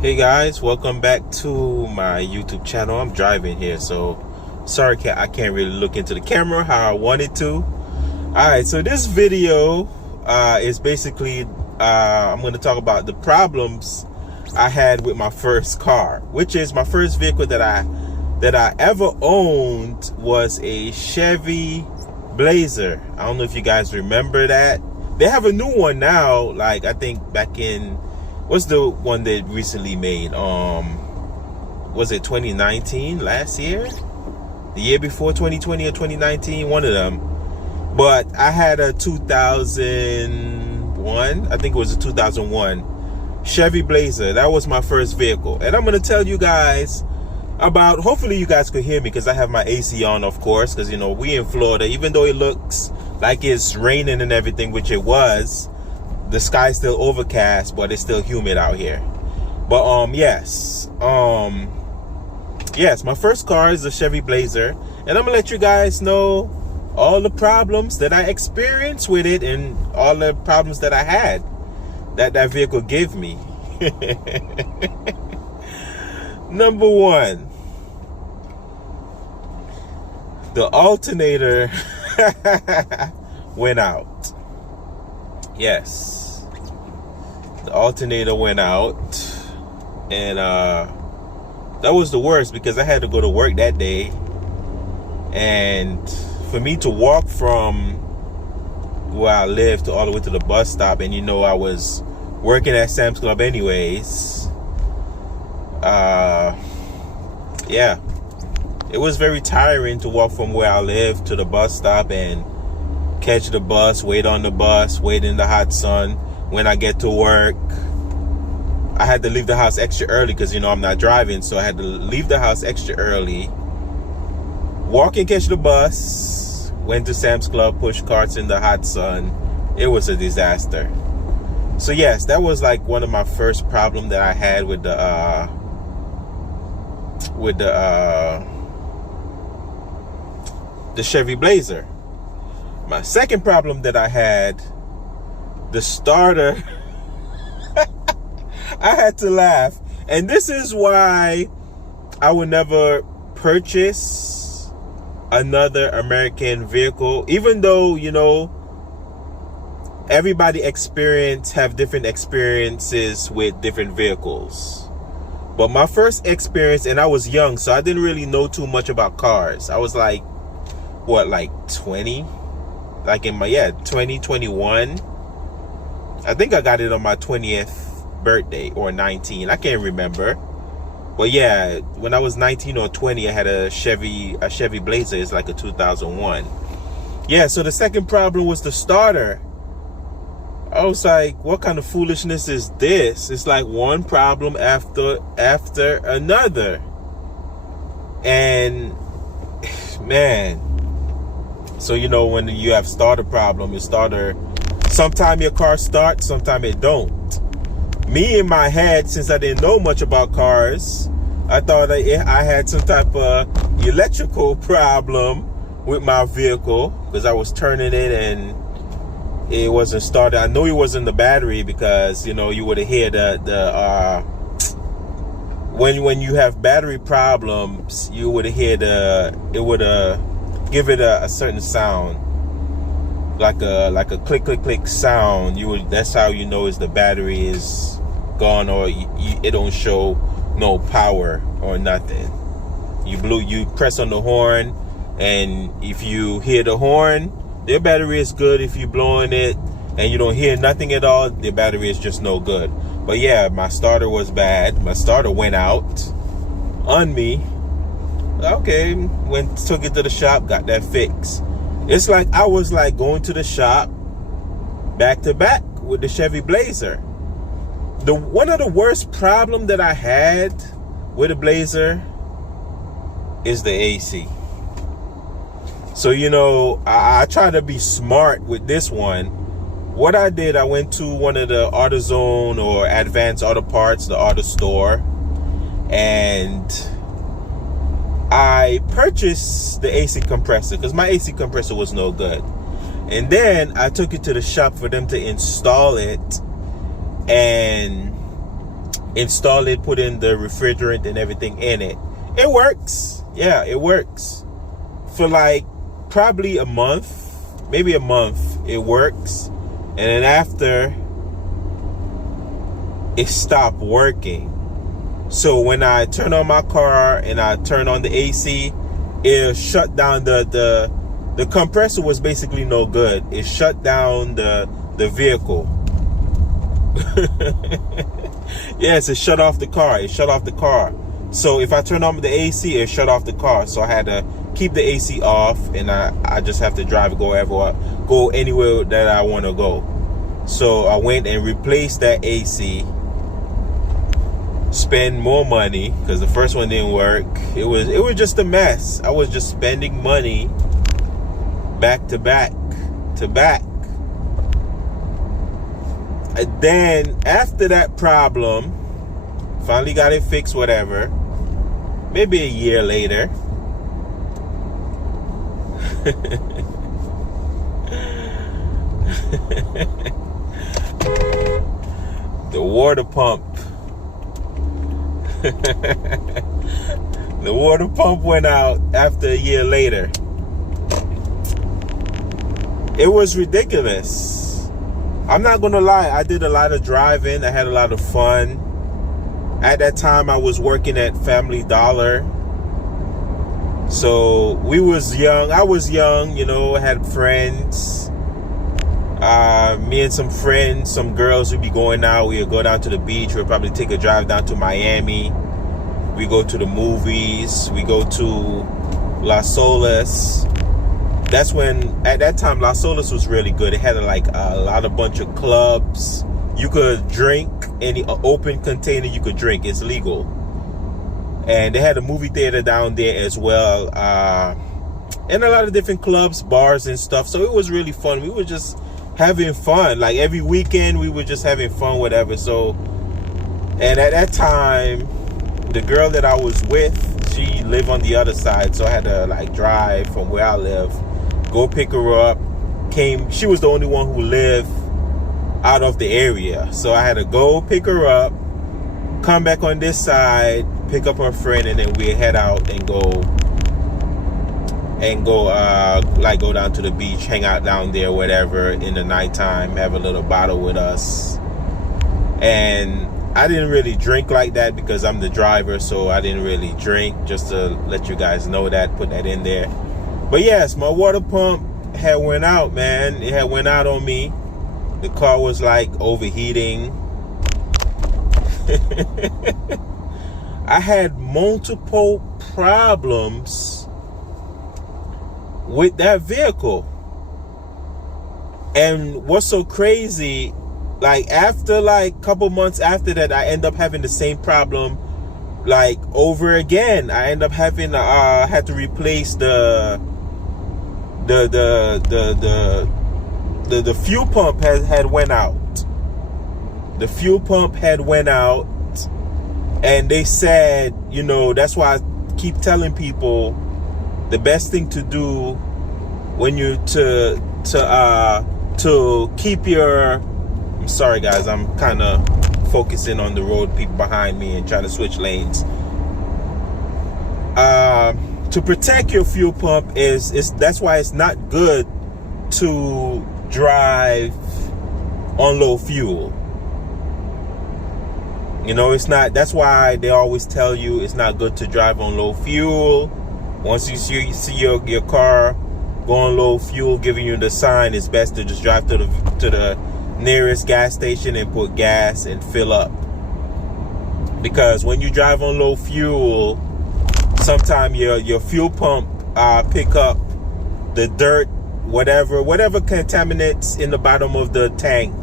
Hey guys, welcome back to my YouTube channel. I'm driving here, so sorry I can't really look into the camera how I wanted to. Alright, so this video is basically I'm going to talk about the problems I had with my first car, which is my first vehicle that I ever owned was a Chevy Blazer. I don't know if you guys remember that. They have a new one now, like I think back in, what's the one they recently made? Was it 2019, last year? The year before, 2020 or 2019, one of them. But I had a 2001, I think it was a 2001 Chevy Blazer. That was my first vehicle. And I'm going to tell you guys about, hopefully you guys could hear me because I have my AC on, of course, because, you know, we in Florida, even though it looks like it's raining and everything, which it was, the sky's still overcast, but it's still humid out here. But yes, my first car is a Chevy Blazer, and I'm gonna let you guys know all the problems that I experienced with it and all the problems that I had that vehicle gave me. Number one, the alternator went out. Yes, the alternator went out, and that was the worst because I had to go to work that day, and for me to walk from where I lived to all the way to the bus stop, and you know I was working at Sam's Club anyways, yeah, it was very tiring to walk from where I lived to the bus stop and catch the bus, wait on the bus, wait in the hot sun. When I get to work, I had to leave the house extra early because, you know, I'm not driving, so I had to leave the house extra early, walk and catch the bus, went to Sam's Club, push carts in the hot sun. It was a disaster. So yes, that was like one of my first problems that I had with the Chevy Blazer. My second problem that I had, the starter. I had to laugh. And this is why I would never purchase another American vehicle, even though, you know, everybody have different experiences with different vehicles. But my first experience, and I was young, so I didn't really know too much about cars. I was like, what, like 20? Like in my 2021. I think I got it on my 20th birthday or 19. I can't remember. But yeah, when I was 19 or 20, I had a Chevy Blazer. It's like a 2001. Yeah, so the second problem was the starter. I was like, what kind of foolishness is this? It's like one problem after another. And man, so, you know, when you have starter problem, sometime your car starts, sometime it don't. Me in my head, since I didn't know much about cars, I thought I had some type of electrical problem with my vehicle because I was turning it and it wasn't started. I know it wasn't the battery because, you know, you would have heard when you have battery problems, you would have heard it would give it a certain sound, like a click click click sound. That's how you know is the battery is gone, or it don't show no power or nothing. You press on the horn, and if you hear the horn, their battery is good. If you blowing it and you don't hear nothing at all, the battery is just no good. But yeah, my starter was bad. My starter went out on me. Okay, took it to the shop, got that fixed. It's like I was like going to the shop back to back with the Chevy Blazer. One of the worst problem that I had with the Blazer is the AC. So, you know, I try to be smart with this one. What I did, I went to one of the AutoZone or Advanced Auto Parts, the auto store, and I purchased the AC compressor because my AC compressor was no good. And then I took it to the shop for them to install it. And install it, put in the refrigerant and everything in it. It works. Yeah, it works. For like probably a month, maybe a month, it works. And then after, it stopped working. So when I turn on my car and I turn on the AC, it shut down the compressor was basically no good. It shut down the vehicle. Yes, it shut off the car. It shut off the car. So if I turn on the AC, it shut off the car. So I had to keep the AC off, and I just have to drive, go anywhere that I want to go. So I went and replaced that AC. Spend more money because the first one didn't work. It was just a mess. I was just spending money back to back to back. And then after that problem, finally got it fixed, whatever. Maybe a year later. The water pump. The water pump went out after a year later. It was ridiculous. I'm not gonna lie, I did a lot of driving. I had a lot of fun. At that time, I was working at Family Dollar. So we was young. I was young, you know, I had friends. Me and some friends, some girls would be going out. We would go down to the beach. We'd probably take a drive down to Miami. We go to the movies. We go to Las Olas. That's when, at that time, Las Olas was really good. It had a bunch of clubs. You could drink any open container you could drink. It's legal. And they had a movie theater down there as well. And a lot of different clubs, bars and stuff. So it was really fun. We were just having fun. Like every weekend we were just having fun, whatever. So, and at that time, the girl that I was with, she lived on the other side. So I had to like drive from where I live, go pick her up. She was the only one who lived out of the area. So I had to go pick her up, come back on this side, pick up her friend, and then we head out and go down to the beach, hang out down there, whatever, in the nighttime, have a little bottle with us. And I didn't really drink like that because I'm the driver, so I didn't really drink, just to let you guys know that, put that in there. But yes, my water pump had went out, man. It had went out on me. The car was like overheating. I had multiple problems with that vehicle. And what's so crazy, like after like a couple months after that, I end up having the same problem like over again. I end up having had to replace the fuel pump had went out. The fuel pump had went out, and they said, you know, that's why I keep telling people the best thing to do when you to keep your, I'm sorry guys, I'm kind of focusing on the road, people behind me, and trying to switch lanes. To protect your fuel pump is that's why it's not good to drive on low fuel. You know, it's not. That's why they always tell you it's not good to drive on low fuel. Once you see your car go on low fuel, giving you the sign, it's best to just drive to the nearest gas station and put gas and fill up. Because when you drive on low fuel, sometimes your fuel pump pick up the dirt, whatever contaminants in the bottom of the tank.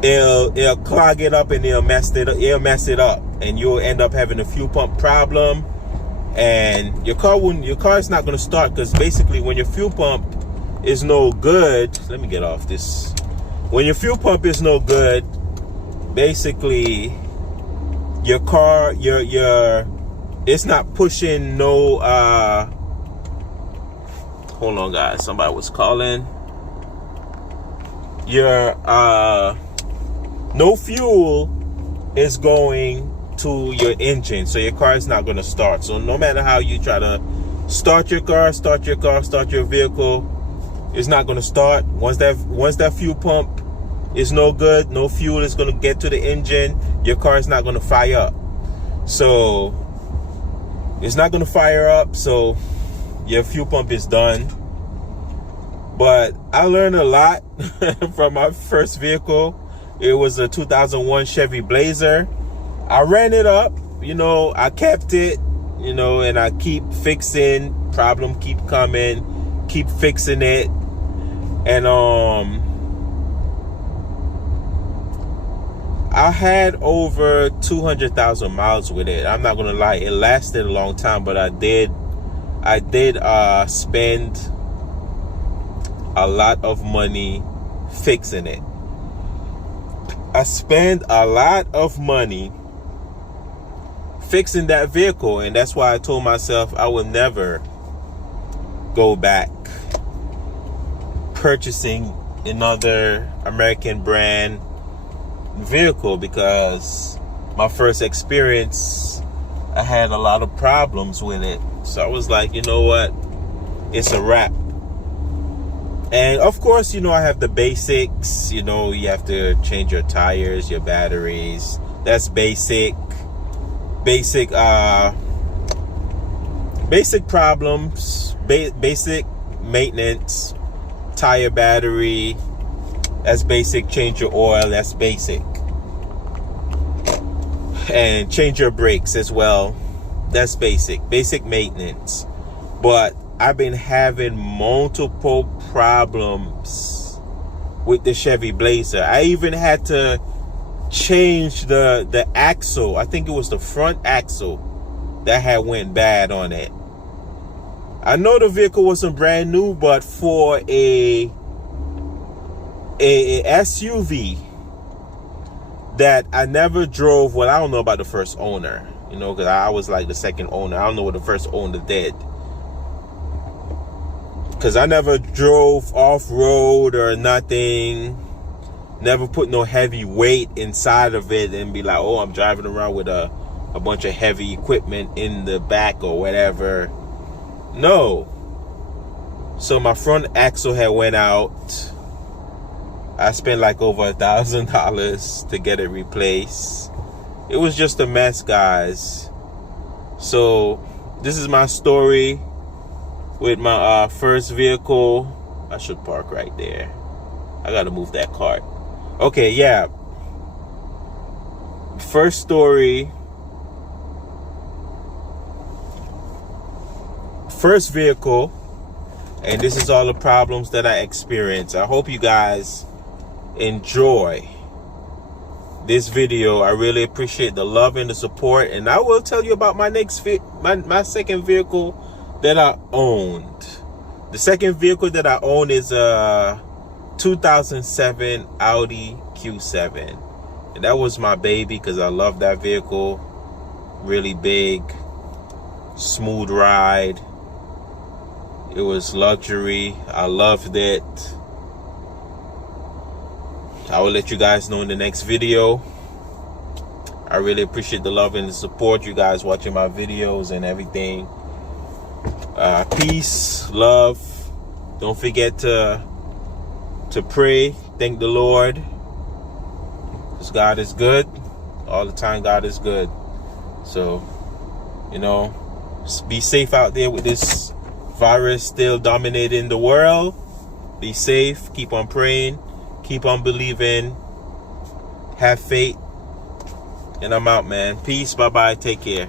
It'll clog it up and it'll mess it up, and you'll end up having a fuel pump problem, and your car is not going to start, because basically when your fuel pump is no good, let me get off this. When your fuel pump is no good, basically your car, it's not pushing no hold on guys, somebody was calling. Your no fuel is going to your engine, so your car is not going to start. So no matter how you try to start your vehicle, it's not going to start. Once that fuel pump is no good, no fuel is going to get to the engine, your car is not going to fire up. So it's not going to fire up, so your fuel pump is done. But I learned a lot from my first vehicle. It was a 2001 Chevy Blazer. I ran it up, I kept it, and I keep fixing. Problem keep coming, keep fixing it. And I had over 200,000 miles with it. I'm not gonna lie, it lasted a long time, but I did spend a lot of money fixing it. I spent a lot of money fixing that vehicle, and that's why I told myself I would never go back purchasing another American brand vehicle, because my first experience, I had a lot of problems with it. So I was like, you know what, it's a wrap. And of course, I have the basics. You have to change your tires, your batteries. That's basic problems, basic maintenance. Tire, battery, that's basic. Change your oil, that's basic. And change your brakes as well, that's basic maintenance. But I've been having multiple problems with the Chevy Blazer. I even had to change the axle. I think it was the front axle that had went bad on it. I know the vehicle wasn't brand new, but for a SUV that I never drove, well, I don't know about the first owner, because I was like the second owner. I don't know what the first owner did, because I never drove off-road or nothing. Never put no heavy weight inside of it and be like, oh, I'm driving around with a bunch of heavy equipment in the back or whatever. No. So my front axle had went out. I spent like over $1,000 to get it replaced. It was just a mess, guys. So this is my story with my first vehicle. I should park right there. I gotta move that cart. Okay, yeah. First story. First vehicle. And this is all the problems that I experienced. I hope you guys enjoy this video. I really appreciate the love and the support. And I will tell you about my my second vehicle that I owned. The second vehicle that I own is a 2007 Audi Q7, and that was my baby because I love that vehicle. Really big, smooth ride. It was luxury. I loved it. I will let you guys know in the next video. I really appreciate the love and the support, you guys watching my videos and everything. Peace, love. Don't forget to pray, thank the Lord, because God is good all the time. God is good. So, be safe out there with this virus still dominating the world. Be safe, keep on praying, keep on believing, have faith, and I'm out, man. Peace, bye-bye, take care.